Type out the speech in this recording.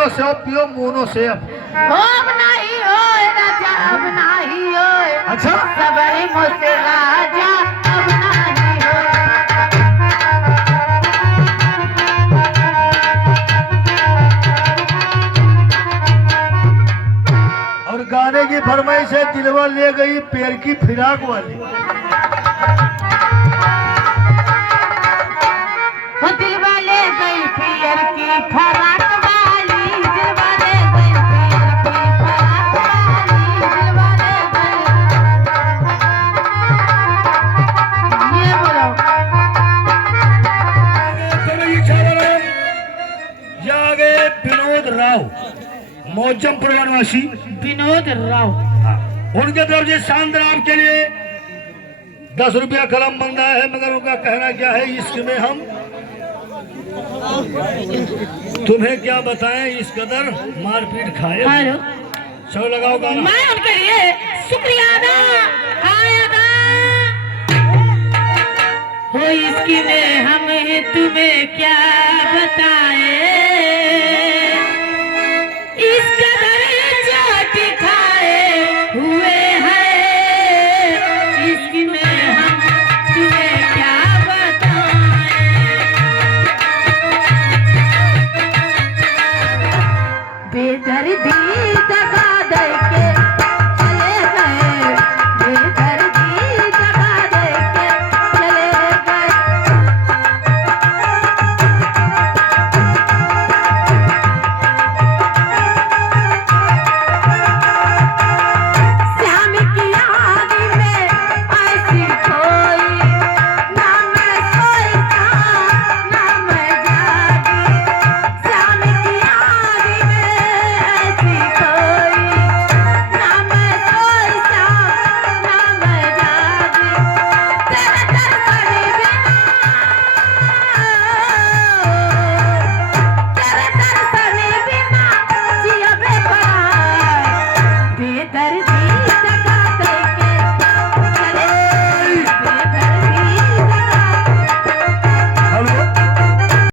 Mono से पियो mono से अब नहीं हो राजा, अब नहीं हो। अच्छा सबरी मुझसे राजा, अब नहीं हो। और गाने की फरमाइश है दिलवा ले गई पैर की फिराक वाली। दिलवा ले गई पैर की फराक वाली, दिलवा ले गई पैर की फराक वाली, दिलवा ले गई। ये बोलो जागे विनोद राव मौजमपुर निवासी विनोद राव, उनके तरफ से शानदार आपके लिए 10 रुपया कलम बंदा है, मगर उनका कहना क्या है इश्क में हम तुम्हें क्या बताएं, इस कदर मारपीट खाए। हेलो सब लगाओ गाना। मैं उनके लिए शुक्रिया अदा हो, इसकी में हमें तुम्हें क्या बताए, इस कदर चोट खाए हुए हैं, इसकी में हम तुम्हें क्या बताएं। बेदर्दी